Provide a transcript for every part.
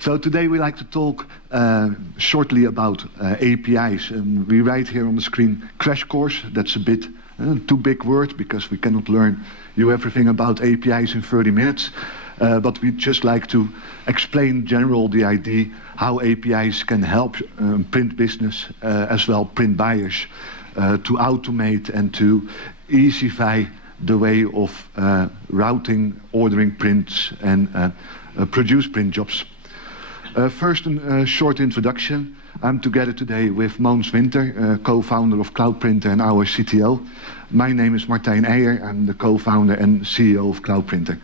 So today we like to talk shortly about APIs, and we write here on the screen crash course. That's a bit too big word because we cannot learn you everything about APIs in 30 minutes. But we just like to explain general the idea how APIs can help print business as well print buyers to automate and to easify the way of routing, ordering prints and produce print jobs. First, a short introduction. I'm together today with Mogens Winther, co-founder of Cloudprinter and our CTO. My name is Martijn Eier. I'm the co-founder and CEO of Cloudprinter.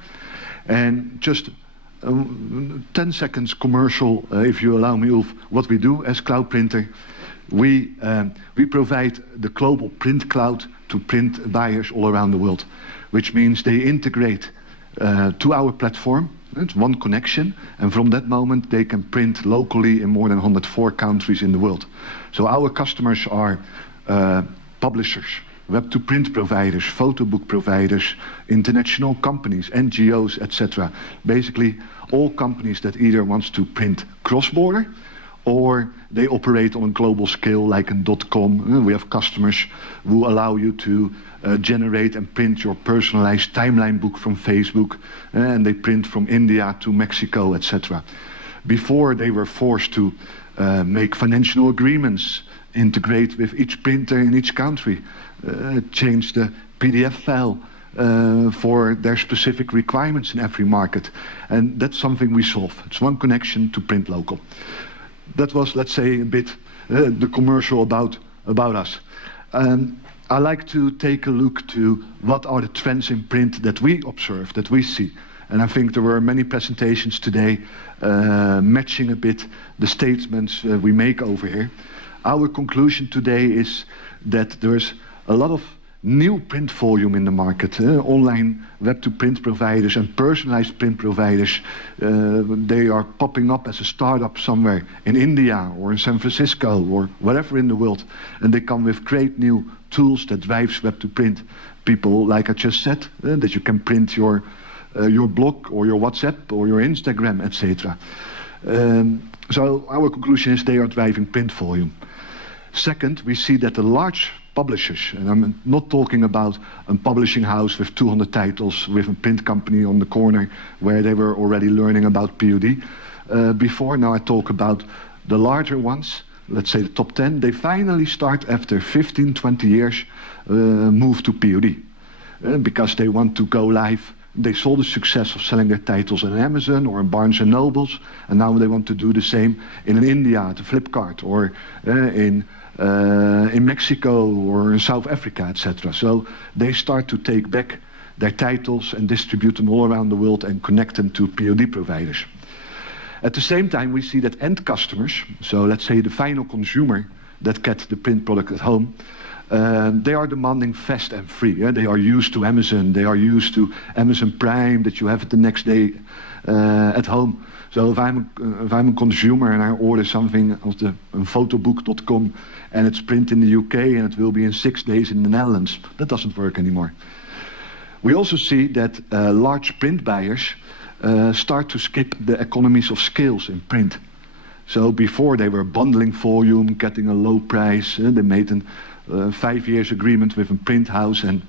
And just 10 seconds commercial, if you allow me, of what we do as Cloudprinter. We provide the global print cloud to print buyers all around the world, which means they integrate to our platform. It's one connection, and from that moment they can print locally in more than 104 countries in the world. So our customers are publishers, web-to-print providers, photo book providers, international companies, NGOs, etc. Basically all companies that either wants to print cross-border or they operate on a global scale like a .com. We have customers who allow you to generate and print your personalized timeline book from Facebook, and they print from India to Mexico, etc. Before they were forced to make financial agreements, integrate with each printer in each country, change the PDF file for their specific requirements in every market. And that's something we solve. It's one connection to print local. That was, let's say, a bit the commercial about us. I like to take a look to what are the trends in print that we observe, that we see. And I think there were many presentations today matching a bit the statements we make over here. Our conclusion today is that there's a lot of new print volume in the market. Online web-to-print providers and personalized print providers, they are popping up as a startup somewhere in India or in San Francisco or wherever in the world, and they come with great new tools that drives web-to-print. People, like I just said, that you can print your blog or your WhatsApp or your Instagram, etc. So our conclusion is they are driving print volume. Second, we see that the large publishers, and I'm not talking about a publishing house with 200 titles with a print company on the corner where they were already learning about POD before. Now I talk about the larger ones, let's say the top 10. They finally start after 15, 20 years move to POD because they want to go live. They saw the success of selling their titles on Amazon or in Barnes & Nobles, and now they want to do the same in India, to Flipkart, or in Mexico or in South Africa, etc. So they start to take back their titles and distribute them all around the world and connect them to POD providers. At the same time, we see that end customers, so let's say the final consumer that gets the print product at home, they are demanding fast and free. They are used to Amazon, they are used to Amazon Prime, that you have it the next day at home. So if I'm a consumer and I order something of the photobook.com and it's printed in the UK and it will be in 6 days in the Netherlands, that doesn't work anymore. We also see that large print buyers start to skip the economies of scales in print. So before they were bundling volume, getting a low price, they made a 5 years agreement with a print house and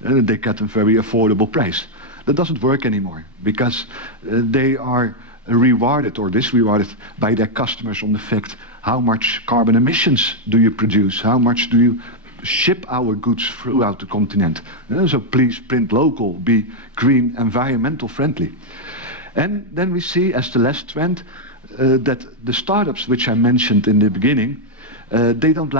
they get a very affordable price. That doesn't work anymore because they are rewarded or disrewarded by their customers on the fact how much carbon emissions do you produce, how much do you ship our goods throughout the continent. So please print local, be green, environmental friendly. And then we see as the last trend that the startups which I mentioned in the beginning, they don't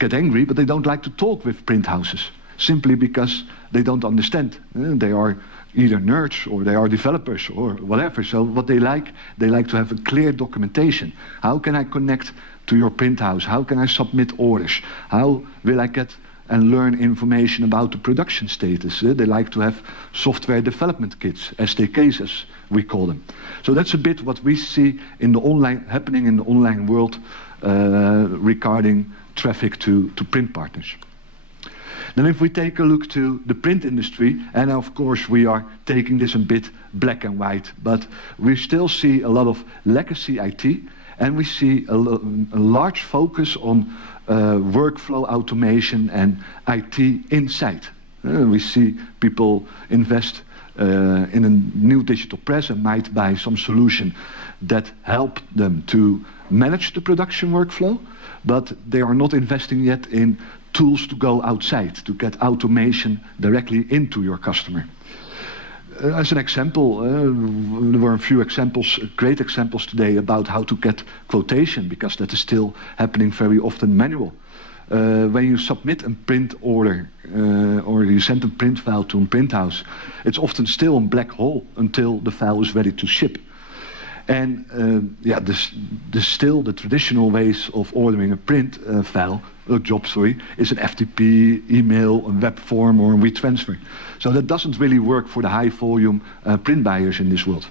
get angry, but they don't like to talk with print houses simply because they don't understand. They are either nerds or they are developers or whatever. So what they like to have a clear documentation. How can I connect to your print house? How can I submit orders? How will I get and learn information about the production status? They like to have software development kits, SDKs as we call them. So that's a bit what we see in the happening in the online world regarding traffic to print partners. Then if we take a look to the print industry, and of course we are taking this a bit black and white, but we still see a lot of legacy IT, and we see a large focus on workflow automation and IT insight. We see people invest in a new digital press and might buy some solution that help them to manage the production workflow, but they are not investing yet in tools to go outside, to get automation directly into your customer. As an example, there were a few examples, great examples today about how to get quotation, because that is still happening very often manual. When you submit a print order or you send a print file to a print house, it's often still a black hole until the file is ready to ship. And still the traditional ways of ordering a print job, is an FTP, email, a web form, or a WeTransfer. So that doesn't really work for the high volume print buyers in this world.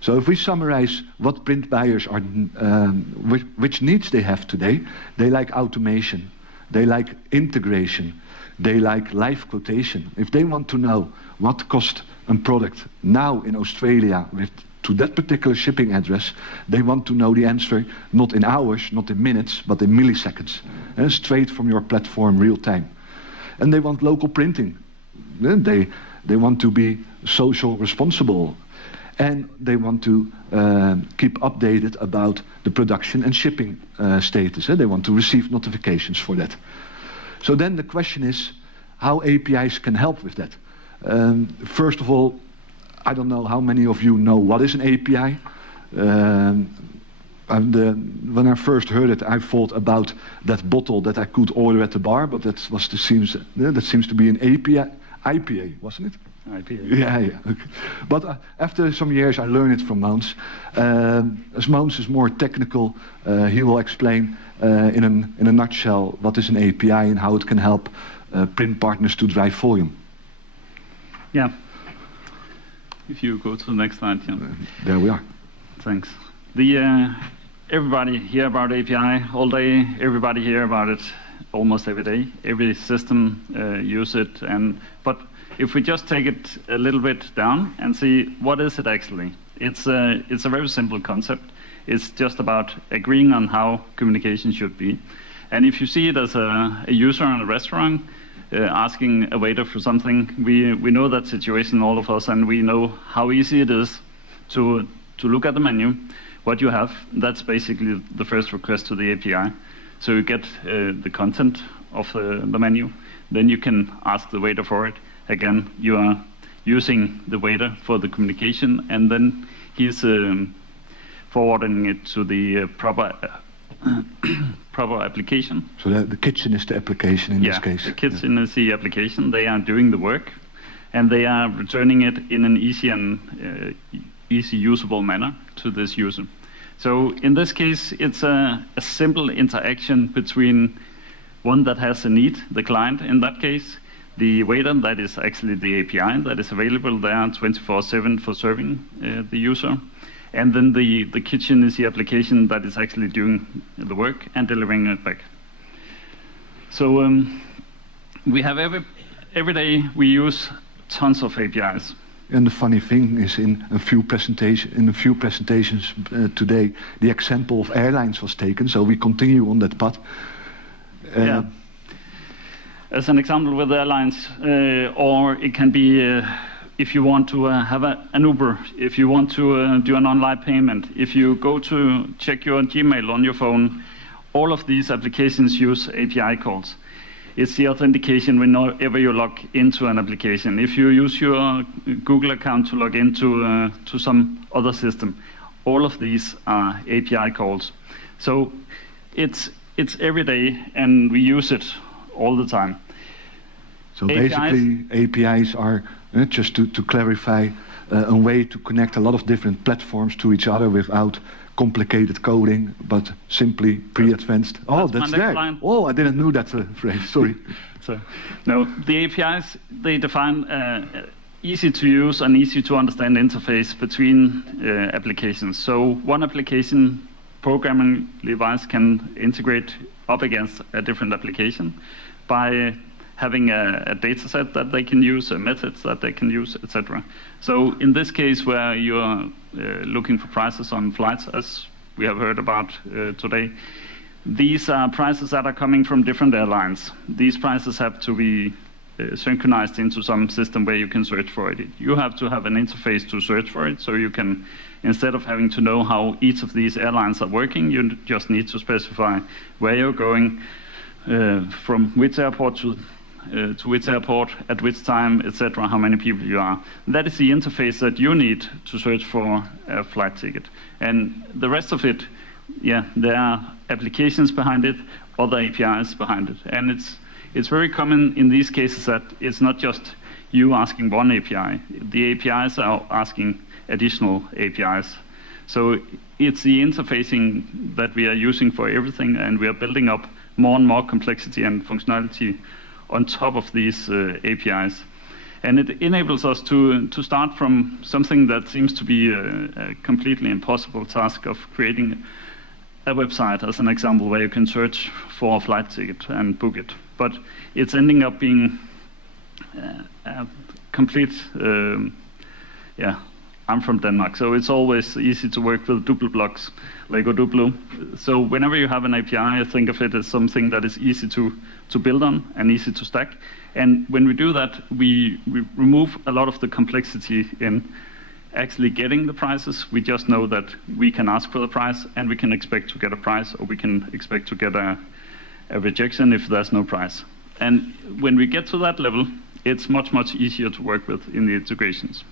So if we summarize what print buyers are, which needs they have today, they like automation, they like integration, they like live quotation. If they want to know what cost a product now in Australia to that particular shipping address, they want to know the answer not in hours, not in minutes, but in milliseconds, straight from your platform, real time. And they want local printing. They want to be social responsible. And they want to keep updated about the production and shipping status. They want to receive notifications for that. So then the question is how APIs can help with that. First of all, I don't know how many of you know what is an API. When I first heard it, I thought about that bottle that I could order at the bar, but that seems to be an API, IPA, wasn't it? IPA. Yeah. Okay. But after some years, I learned it from Mogens. As Mogens is more technical, he will explain in a nutshell what is an API and how it can help print partners to drive volume. Yeah. If you go to the next slide, yeah. There we are. Thanks. Everybody hear about API all day. Everybody hear about it almost every day. Every system use it. But if we just take it a little bit down and see what is it actually, it's a very simple concept. It's just about agreeing on how communication should be. And if you see it as a user in a restaurant asking a waiter for something, we know that situation, all of us, and we know how easy it is to look at the menu, what you have. That's basically the first request to the API. So you get the content of the menu, then you can ask the waiter for it. Again, you are using the waiter for the communication, and then he's forwarding it to the proper application. So the kitchen is the application in this case. The kitchen is the application. They are doing the work, and they are returning it in an easy and easy usable manner to this user. So in this case, it's a simple interaction between one that has a need, the client in that case, the waiter, that is actually the API that is available there 24/7 for serving the user. And then the kitchen is the application that is actually doing the work and delivering it back. So we have every day we use tons of APIs. And the funny thing is, in a few presentations today, the example of airlines was taken. So we continue on that path. Yeah. As an example with airlines, or it can be if you want to have an Uber, if you want to do an online payment, if you go to check your Gmail on your phone, all of these applications use API calls. It's the authentication whenever you log into an application. If you use your Google account to log into to some other system, all of these are API calls. So it's every day, and we use it all the time. So basically, APIs are, just to clarify, a way to connect a lot of different platforms to each other without complicated coding, but simply pre-advanced. Oh, that's there. Line. Oh, I didn't know that phrase. Sorry. So, no, the APIs, they define easy to use and easy to understand interface between applications. So one application programming device can integrate up against a different application by having a data set that they can use, methods that they can use, etc. So in this case where you're looking for prices on flights, as we have heard about today, these are prices that are coming from different airlines. These prices have to be synchronized into some system where you can search for it. You have to have an interface to search for it, so you can, instead of having to know how each of these airlines are working, you just need to specify where you're going, from which airport to which airport, at which time, etc., how many people you are. That is the interface that you need to search for a flight ticket. And the rest of it, yeah, there are applications behind it, other APIs behind it. And it's very common in these cases that it's not just you asking one API. The APIs are asking additional APIs. So it's the interfacing that we are using for everything, and we are building up more and more complexity and functionality on top of these APIs. And it enables us to start from something that seems to be a completely impossible task of creating a website, as an example, where you can search for a flight ticket and book it. But it's ending up being a complete, I'm from Denmark, so it's always easy to work with Duplo blocks, Lego Duplo. So whenever you have an API, think of it as something that is easy to build on and easy to stack. And when we do that, we remove a lot of the complexity in actually getting the prices. We just know that we can ask for the price, and we can expect to get a price, or we can expect to get a rejection if there's no price. And when we get to that level, it's much, much easier to work with in the integrations.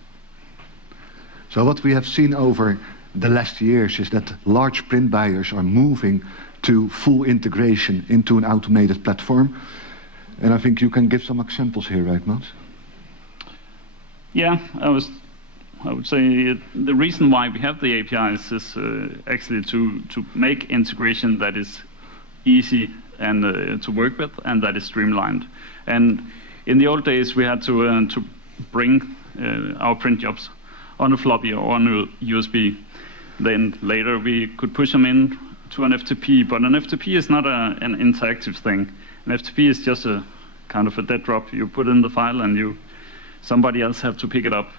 So what we have seen over the last years is that large print buyers are moving to full integration into an automated platform. And I think you can give some examples here, right, Mats? Yeah, I would say the reason why we have the APIs is actually to make integration that is easy and to work with, and that is streamlined. And in the old days, we had to bring our print jobs on a floppy or on a USB. Then later we could push them in to an FTP, but an FTP is not an interactive thing. An FTP is just a kind of a dead drop. You put in the file and somebody else have to pick it up.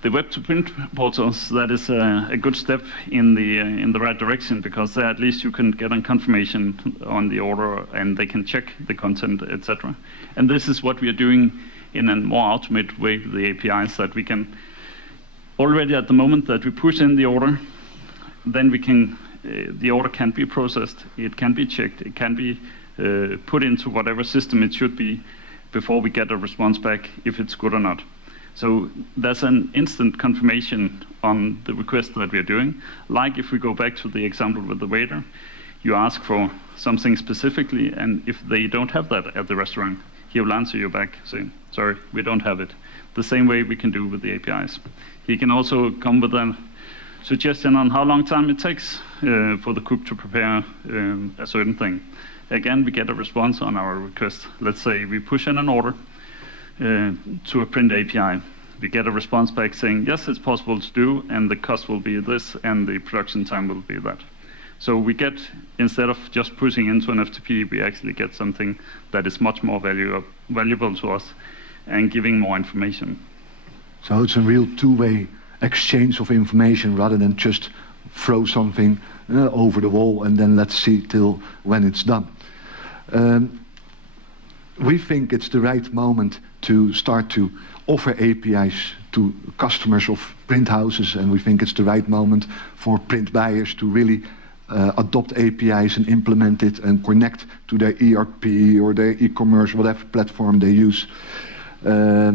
The web-to-print portals, that is a good step in the right direction, because there at least you can get a confirmation on the order and they can check the content, etc. And this is what we are doing in a more automated way with the APIs, that we can already at the moment that we push in the order, then we can the order can be processed, it can be checked, it can be put into whatever system it should be before we get a response back if it's good or not. So there's an instant confirmation on the request that we are doing. Like if we go back to the example with the waiter, you ask for something specifically, and if they don't have that at the restaurant, he will answer you back saying, sorry, we don't have it. The same way we can do with the APIs. He can also come with a suggestion on how long time it takes for the cook to prepare a certain thing. Again, we get a response on our request. Let's say we push in an order to a print API. We get a response back saying, yes, it's possible to do, and the cost will be this, and the production time will be that. So we get, instead of just pushing into an FTP, we actually get something that is much more valuable to us and giving more information. So it's a real two-way exchange of information rather than just throw something over the wall and then let's see till when it's done. We think it's the right moment to start to offer APIs to customers of print houses, and we think it's the right moment for print buyers to really adopt APIs and implement it and connect to their ERP or their e-commerce, whatever platform they use. A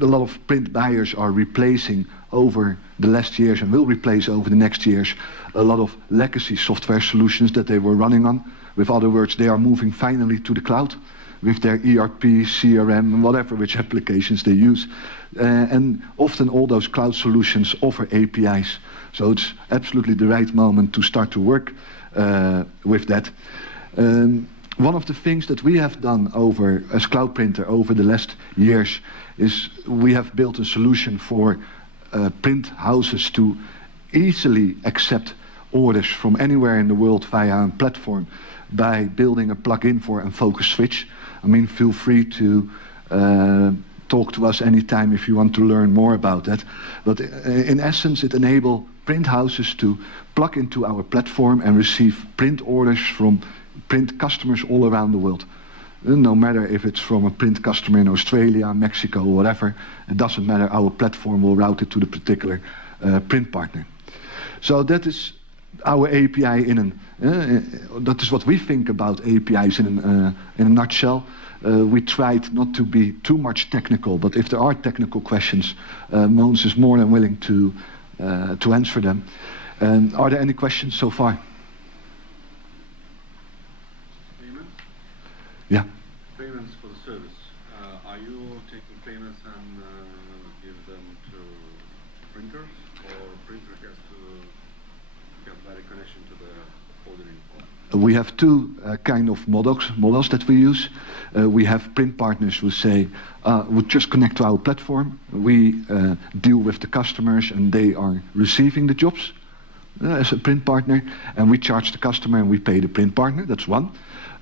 lot of print buyers are replacing over the last years and will replace over the next years a lot of legacy software solutions that they were running on. With other words, they are moving finally to the cloud with their ERP, CRM, and whatever which applications they use. And often all those cloud solutions offer APIs. So it's absolutely the right moment to start to work with that. One of the things that we have done as Cloudprinter over the last years is we have built a solution for print houses to easily accept orders from anywhere in the world via a platform by building a plugin for a focus switch. I mean, feel free to talk to us anytime if you want to learn more about that. But in essence, it enables print houses to plug into our platform and receive print orders from print customers all around the world. No matter if it's from a print customer in Australia, Mexico, whatever, it doesn't matter. Our platform will route it to the particular print partner. So that is our API that is what we think about APIs in a nutshell. We tried not to be too much technical, but if there are technical questions, Mogens is more than willing to answer them. Are there any questions so far? Payments? Yeah. Payments for the service. Are you taking payments and give them to printers, or printer has to get direct connection to the ordering form? We have two kind of models that we use. We have print partners who say, we just connect to our platform. We deal with the customers and they are receiving the jobs as a print partner. And we charge the customer and we pay the print partner. That's one.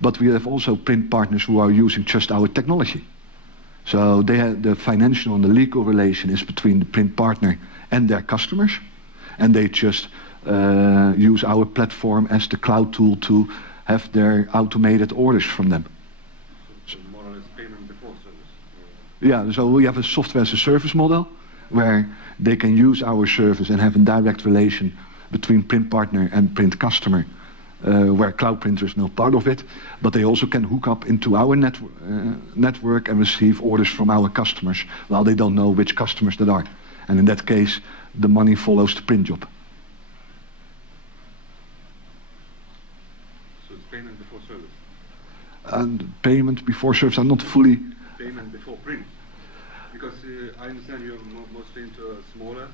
But we have also print partners who are using just our technology. So they have the financial and the legal relation is between the print partner and their customers. And they just use our platform as the cloud tool to have their automated orders from them. So more or less payment before service? Yeah, so we have a software as a service model where they can use our service and have a direct relation between print partner and print customer, where Cloudprinter is no part of it, but they also can hook up into our network and receive orders from our customers while they don't know which customers that are. And in that case, the money follows the print job. Payment before service? And payment before service are not fully... Payment before print? Because I understand you're mostly into smaller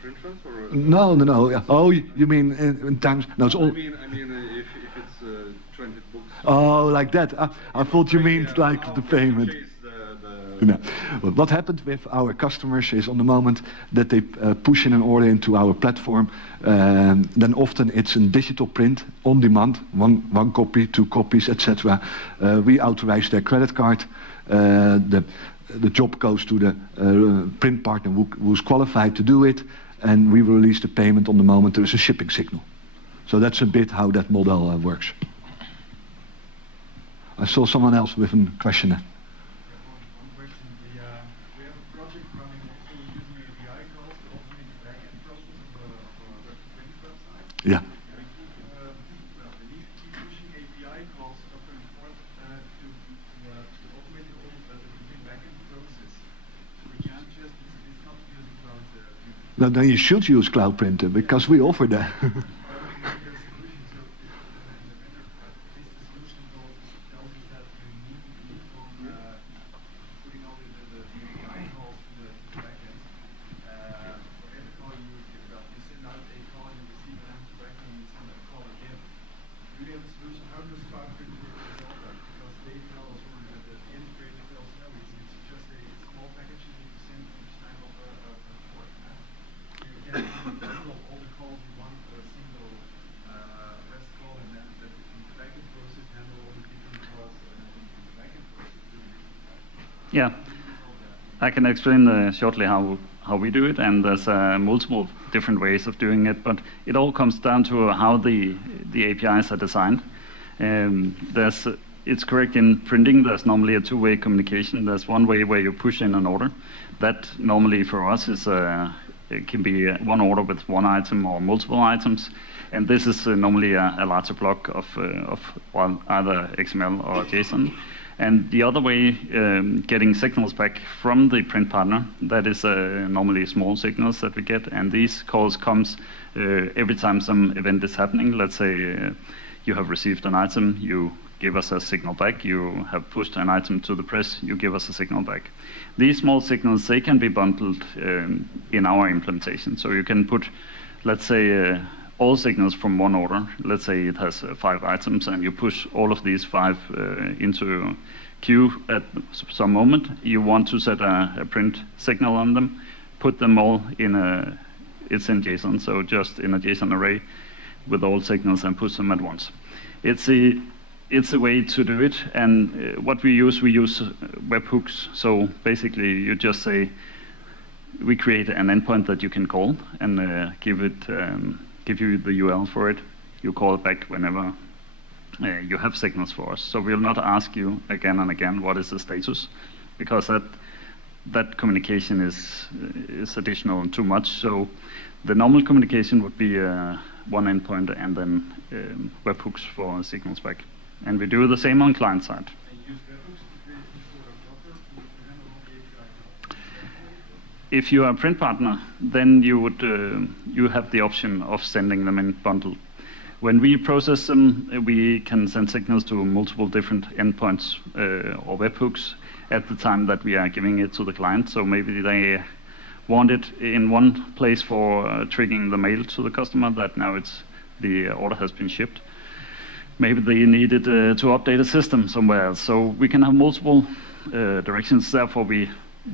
printers, or... No. Oh, you mean in times... No, it's all... I mean if it's 20 books... Oh, like that. I thought you meant like the payment. No. Well, what happened with our customers is on the moment that they push in an order into our platform, then often it's in digital print on demand, one copy, 2 copies, etc. We authorize their credit card. The job goes to the print partner who's qualified to do it, and we release the payment on the moment there is a shipping signal. So that's a bit how that model works. I saw someone else with a question. Yeah. No, then you should use Cloudprinter because we offer that. Yeah, I can explain shortly how we do it, and there's multiple different ways of doing it, but it all comes down to how the APIs are designed. It's correct in printing, there's normally a two-way communication. There's one way where you push in an order. That normally for us is it can be one order with one item or multiple items, and this is normally a larger block of either XML or JSON. And the other way, getting signals back from the print partner, that is normally small signals that we get, and these calls comes every time some event is happening. Let's say you have received an item, you give us a signal back. You have pushed an item to the press, you give us a signal back. These small signals, they can be bundled in our implementation. So you can put, let's say, all signals from one order. Let's say it has 5 items, and you push all of these 5 into queue at some moment. You want to set a print signal on them, put them all in it's in JSON, so just in a JSON array with all signals and push them at once. It's it's a way to do it, and what we use webhooks. So basically, you just say, we create an endpoint that you can call, and give you the URL for it. You call it back whenever you have signals for us. So we'll not ask you again and again what is the status, because that communication is additional and too much. So the normal communication would be one endpoint and then webhooks for signals back. And we do the same on client side. If you are a print partner, then you would you have the option of sending them in bundle. When we process them, we can send signals to multiple different endpoints or webhooks at the time that we are giving it to the client. So maybe they want it in one place for triggering the mail to the customer that now the order has been shipped. Maybe they need it to update a system somewhere else. So we can have multiple directions. Therefore, we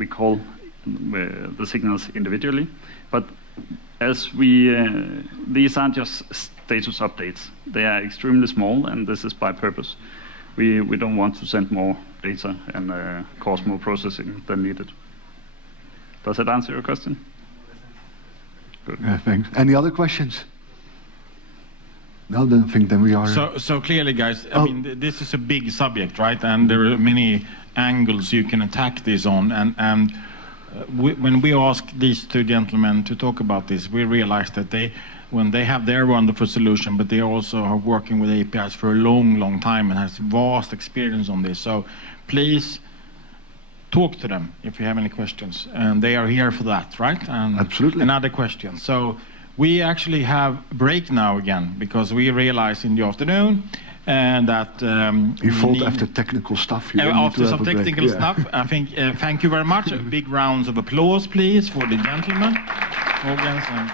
call the signals individually. But as these aren't just status updates. They are extremely small, and this is by purpose. We don't want to send more data and cause more processing than needed. Does that answer your question? Good. Thanks. Any other questions? No, then I think then we are... So clearly, guys, I mean, this is a big subject, right? And there are many angles you can attack this on. And when we asked these two gentlemen to talk about this, we realized that when they have their wonderful solution, but they also are working with APIs for a long time and has vast experience on this. So please talk to them if you have any questions. And they are here for that, right? And absolutely. Another question. So we actually have a break now again, because we realized in the afternoon that you thought after technical stuff. After some technical stuff, I think. Thank you very much. Big rounds of applause, please, for the gentlemen. Mogens and